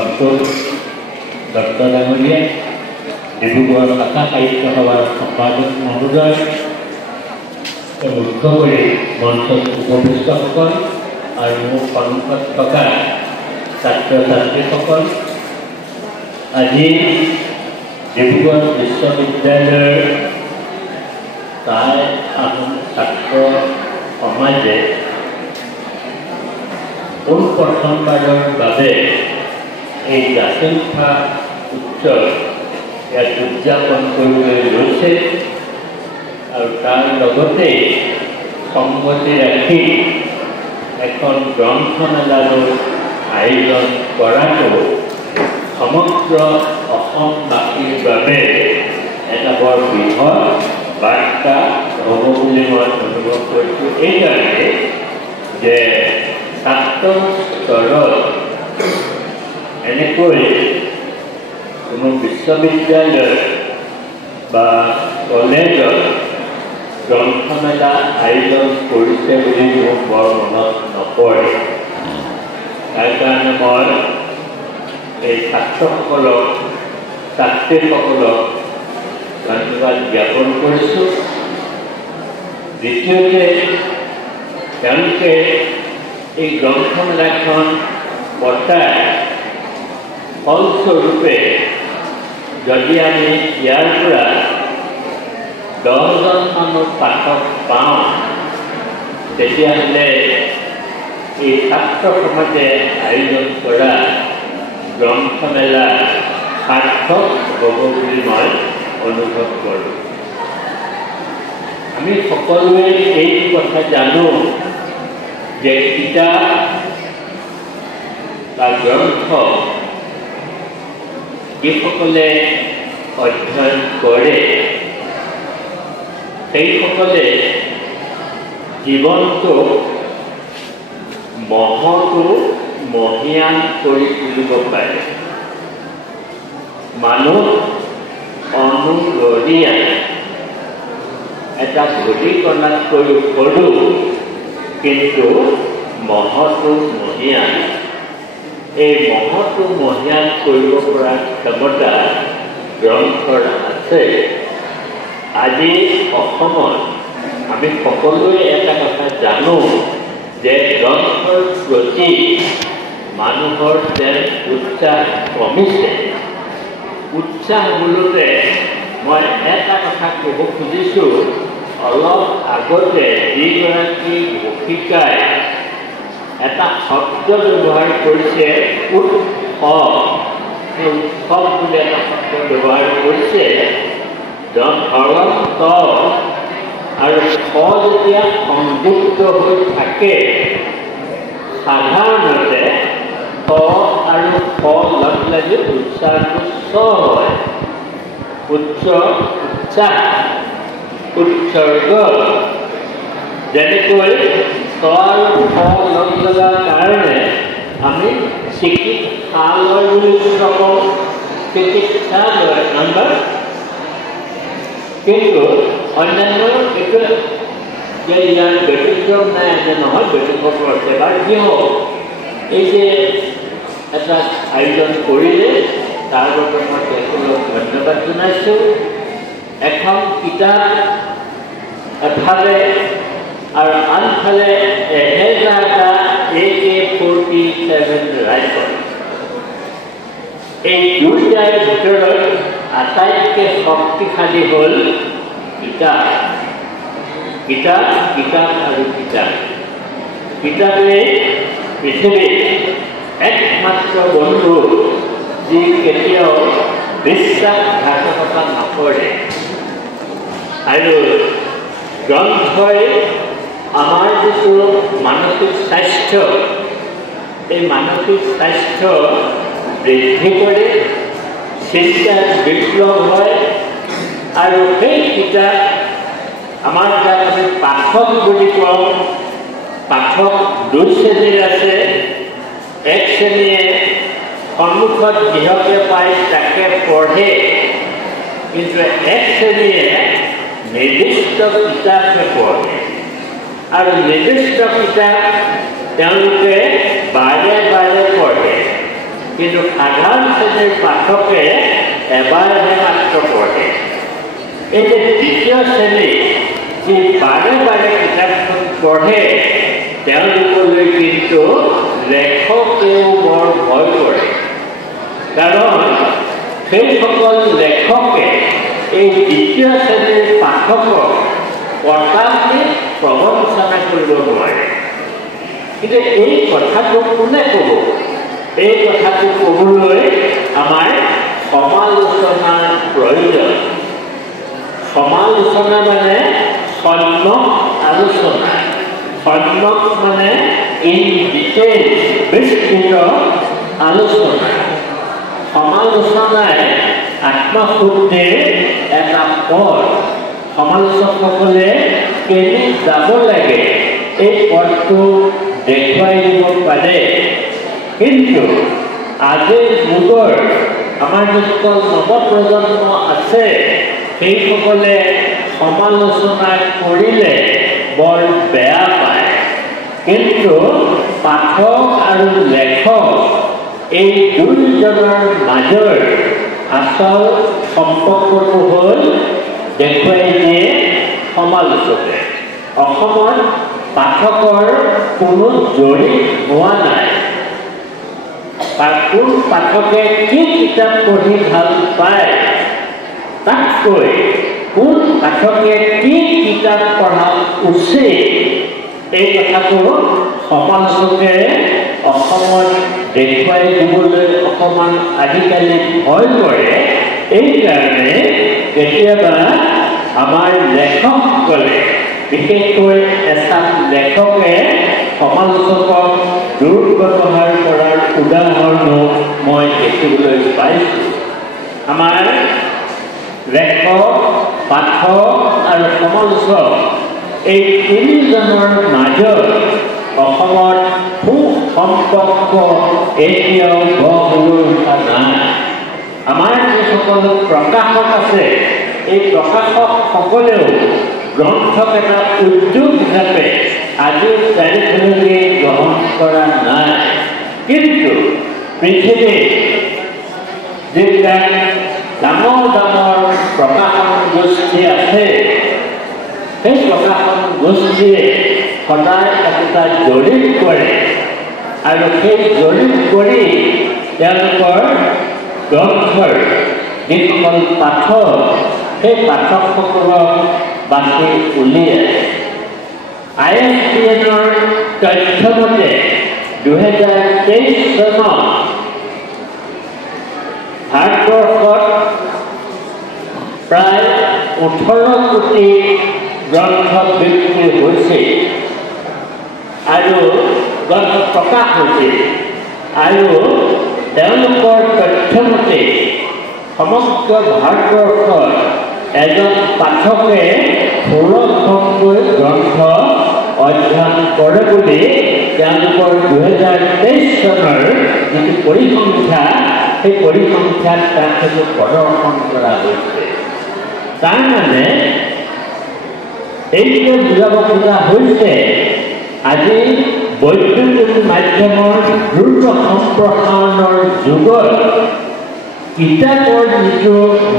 সন্তোষ দত্ত ডাঙৰীয়া, ডিব্ৰুগড় ভাষা সাহিত্য সভাৰ সম্পাদক মহোদয়, মুখ্য কৰি মঞ্চত উপবিষ্টসকল আৰু মোৰ সন্মুখত থকা ছাত্ৰ ছাত্ৰীসকল, আজি ডিব্ৰুগড় বিশ্ববিদ্যালয়ৰ প্ৰায় আহোম ছাত্ৰ সমাজে পোনপ্ৰথমবাৰৰ বাবে এই জাতিংসা উৎসৱ ইয়াত উদযাপন কৰিবলৈ লৈছে আৰু তাৰ লগতে সংগতি ৰাখি এখন গ্ৰন্থমেলাৰো আয়োজন কৰাটো সমগ্ৰ অসমবাসীৰ বাবে এটা বৰ বৃহৎ বাৰ্তা হ'ব বুলি মই অনুভৱ কৰিছোঁ। এইকাৰণে যে ছাত্ৰ স্তৰত এনেকৈ কোনো বিশ্ববিদ্যালয় বা কলেজত গ্ৰন্থমেলা আয়োজন কৰিছে বুলি মোৰ বৰ মনত নপৰে। তাৰ কাৰণে মই এই ছাত্ৰসকলক ছাত্ৰীসকলক ধন্যবাদ জ্ঞাপন কৰিছোঁ। দ্বিতীয়তে তেওঁলোকে এই গ্ৰন্থমেলাখন পতাৰ ফলস্বৰূপে যদি আমি ইয়াৰ পৰা 10জন মানৰ পাঠক পাওঁ, তেতিয়াহ'লে এই ছাত্ৰ সমাজে আয়োজন কৰা গ্ৰন্থমেলা সাৰ্থক হ'ব বুলি মই অনুভৱ কৰোঁ। আমি সকলোৱে এইটো কথা জানো যে কিতাপ বা গ্ৰন্থ যিসকলে অধ্যয়ন কৰে সেইসকলে জীৱনটো মহতো মহীয়ান কৰি তুলিব পাৰে। মানুহ অনুগৰীয়া এটা ধূলিকণাতকৈ সৰু, কিন্তু মহতো মহীয়ান। এই মহতো মহীয়ান কৰিব পৰা ক্ষমতা গ্ৰন্থৰ আছে। আজি অসমত আমি সকলোৱে এটা কথা জানো যে গ্ৰন্থৰ প্ৰতি মানুহৰ যেন উৎসাহ কমিছে। উৎসাহ বোলোতে মই এটা কথা ক'ব খুজিছোঁ, অলপ আগতে যিগৰাকী ঘোষিকাই এটা শব্দ ব্যৱহাৰ কৰিছে, উৎসৱ। সেই উৎসৱ বুলি এটা শব্দ ব্যৱহাৰ কৰিছে। ধৰন্ত আৰু খ যেতিয়া সংযুক্ত হৈ থাকে, সাধাৰণতে ক আৰু খ লগ লাগি উচ্চাৰণটো চ হয়। উচ্চ, উচ্চাস, উৎসৰ্গ। যেনেকৈ ত আৰু খ লগ লগাৰ কাৰণে আমি চিকিৎসালয় বুলি নকওঁ, চিকিৎসালয় নাম্বাৰ। কিন্তু অন্যান্য এইটো যে ইয়াৰ ব্যতিক্ৰম নাই যে নহয়, ব্যতিক্ৰম আছে বা কি হওক, এই যে এটা আয়োজন কৰিলে তাৰ বাবে মই তেওঁলোকক ধন্যবাদ জনাইছোঁ। এখন কিতাপ এফালে আৰু আনফালে 1000টা AK-47 ৰাইফল। এই দুয়োটাৰ ভিতৰত আটাইতকৈ শক্তিশালী হ'ল কিতাপ। কিতাপ, কিতাপ আৰু কিতাপ। কিতাপেই পৃথিৱীৰ একমাত্ৰ বন্ধু যি কেতিয়াও বিশ্বাসঘাতকতা নকৰে। আৰু গ্ৰন্থই আমাৰ যিটো মানসিক স্বাস্থ্য, এই মানসিক স্বাস্থ্য বৃদ্ধি কৰে, চিন্তাৰ বিপ্লৱ হয়। আৰু সেই কিতাপ আমাৰ যাক আমি পাঠক বুলি কওঁ, পাঠক 2 শ্ৰেণীৰ আছে। এক শ্ৰেণীয়ে সন্মুখত যিহকে পায় তাকে পঢ়ে, কিন্তু এক শ্ৰেণীয়ে নিৰ্দিষ্ট কিতাপহে পঢ়ে। আৰু নিৰ্দিষ্ট কিতাপ তেওঁলোকে বাৰে বাৰে পঢ়ে। কিন্তু সাধাৰণ শ্ৰেণীৰ পাঠকে এবাৰহে মাত্ৰ পঢ়ে। এই যে দ্বিতীয় শ্ৰেণী যি বাৰে বাৰে কিতাপখন পঢ়ে তেওঁলোকলৈ কিন্তু লেখকেও বৰ ভয় কৰে, কাৰণ সেইসকল লেখকে এই দ্বিতীয় শ্ৰেণীৰ পাঠকক কদাপি প্ৰবঞ্চনা কৰিব নোৱাৰে। কিন্তু এই কথাটো কোনে ক'ব? এই কথাটো ক'বলৈ আমাৰ সমালোচনাৰ প্ৰয়োজন। সমালোচনা মানে সম্যক আলোচনা, সম্যক মানে ইন ডিটেইল বিস্তৃত আলোচনা। সমালোচনাই আত্মশুদ্ধিৰ এটা পথ। সমালোচকসকলে কেনি যাব লাগে এই পথটো দেখুৱাই দিব পাৰে। কিন্তু আজিৰ যুগৰ আমাৰ যিসকল নৱপ্ৰজন্ম আছে সেইসকলে সমালোচনা কৰিলে বৰ বেয়া পায়। কিন্তু পাঠক আৰু লেখক এই দুয়োজনৰ মাজৰ আচল সম্পৰ্কটো হ'ল দেখুৱাই দিয়ে সমালোচকে। অসমত পাঠকৰ কোনো জৰীপ হোৱা নাই। কোন পাঠকে কি কিতাপ পঢ়ি ভাল পায় তাতকৈ কোন পাঠকে কি কিতাপ পঢ়া উচিত এই কথাটো সমালোচকে অসমত দেখুৱাই দিবলৈ অকণমান আজিকালি ভয় কৰে। এইকাৰণে কেতিয়াবা আমাৰ লেখকসকলে, বিশেষকৈ এচাম লেখকে সমালোচকক দুৰ্ব্যৱহাৰ কৰাৰ উদাহৰণো মই দেখিবলৈ পাইছোঁ। আমাৰ লেখক, পাঠক আৰু সমালোচক এই তিনিজনৰ মাজত অসমত সুসম্পৰ্ক এতিয়াও গঢ় লৈ উঠা নাই। আমাৰ যিসকল প্ৰকাশক আছে এই প্ৰকাশকসকলেও গ্ৰন্থক এটা উদ্যোগ হিচাপে আজিৰ তাৰিখলৈকে গ্ৰহণ কৰা নাই। কিন্তু পৃথিৱীত যিবিলাক ডাঙৰ ডাঙৰ প্ৰকাশন গোষ্ঠী আছে সেই প্ৰকাশন গোষ্ঠীয়ে সদায় এটা জৰীপ কৰে আৰু সেই জৰীপ কৰি তেওঁলোকৰ গ্ৰন্থৰ যিসকল পাঠক সেই পাঠকসকলক বাছি উলিয়ায়। ISBNৰ তথ্যমতে 2023 চনত ভাৰতবৰ্ষত প্ৰায় 18 কোটি গ্ৰন্থ বিক্ৰী হৈছে আৰু গ্ৰন্থ প্ৰকাশ হৈছে। আৰু তেওঁলোকৰ তথ্যমতে সমগ্ৰ ভাৰতবৰ্ষত এজন পাঠকে 16খনকৈ গ্ৰন্থ অধ্যয়ন কৰে বুলি তেওঁলোকৰ 2023 চনৰ যিটো পৰিসংখ্যা সেই পৰিসংখ্যাত তাক সেইটো প্ৰদৰ্শন কৰা হৈছে। তাৰমানে এইটোৱে বুজাব খোজা হৈছে আজি বৈদ্যুতিক মাধ্যমৰ দ্ৰুত সম্প্ৰসাৰণৰ যুগত কিতাপৰ যিটো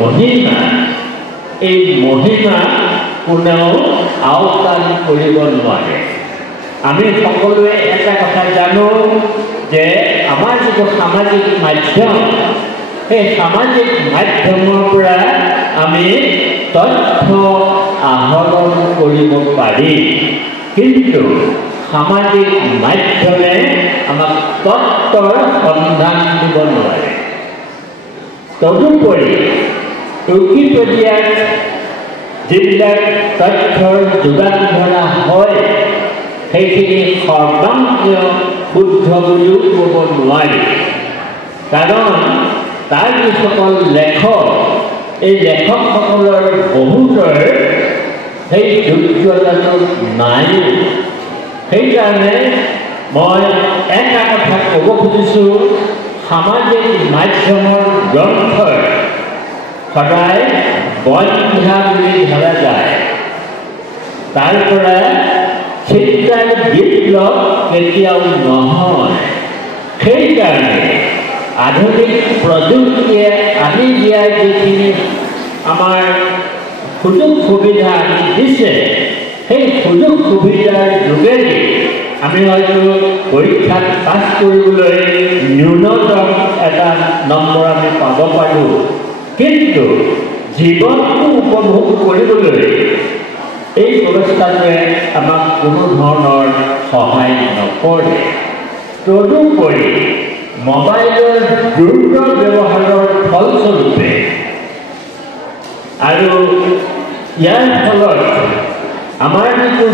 মহিমা এই মহিমা কোনেও আওকাণ কৰিব নোৱাৰে। আমি সকলোৱে এটা কথা জানো যে আমাৰ যিটো সামাজিক মাধ্যম সেই সামাজিক মাধ্যমৰ পৰা আমি তথ্য আহৰণ কৰিব পাৰি, কিন্তু সামাজিক মাধ্যমে আমাক তত্ত্বৰ সন্ধান দিব নোৱাৰে। তদুপৰি উইকিপিডিয়াত যিবিলাক তথ্যৰ যোগান ধৰা হয় সেইখিনি সৰ্বাংগীয় শুদ্ধ বুলিও ক'ব নোৱাৰি, কাৰণ তাৰ যিসকল লেখক এই লেখকসকলৰ বহুতৰ সেই যোগ্যতাটো নাই। সেইকাৰণে মই এটা কথা ক'ব খুজিছোঁ, সামাজিক মাধ্যমৰ গ্ৰন্থৰ সদায় বন্ধা বুলি ধৰা যায়, তাৰ পৰা চিন্তাৰ বিপ্লৱ কেতিয়াও নহয়। সেইকাৰণে আধুনিক প্ৰযুক্তিয়ে আনি দিয়া যিখিনি আমাৰ সুযোগ সুবিধা আনি দিছে, সেই সুযোগ সুবিধাৰ যোগেদি আমি হয়তো পৰীক্ষাত পাছ কৰিবলৈ ন্যূনতম এটা নম্বৰ আমি পাব পাৰোঁ, কিন্তু জীৱনটো উপভোগ কৰিবলৈ এই ব্যৱস্থাটোৱে আমাক কোনো ধৰণৰ সহায় নকৰে। তদুপৰি মোবাইলৰ দ্ৰুত ব্যৱহাৰৰ ফলস্বৰূপে আৰু ইয়াৰ ফলত আমাৰ যিটো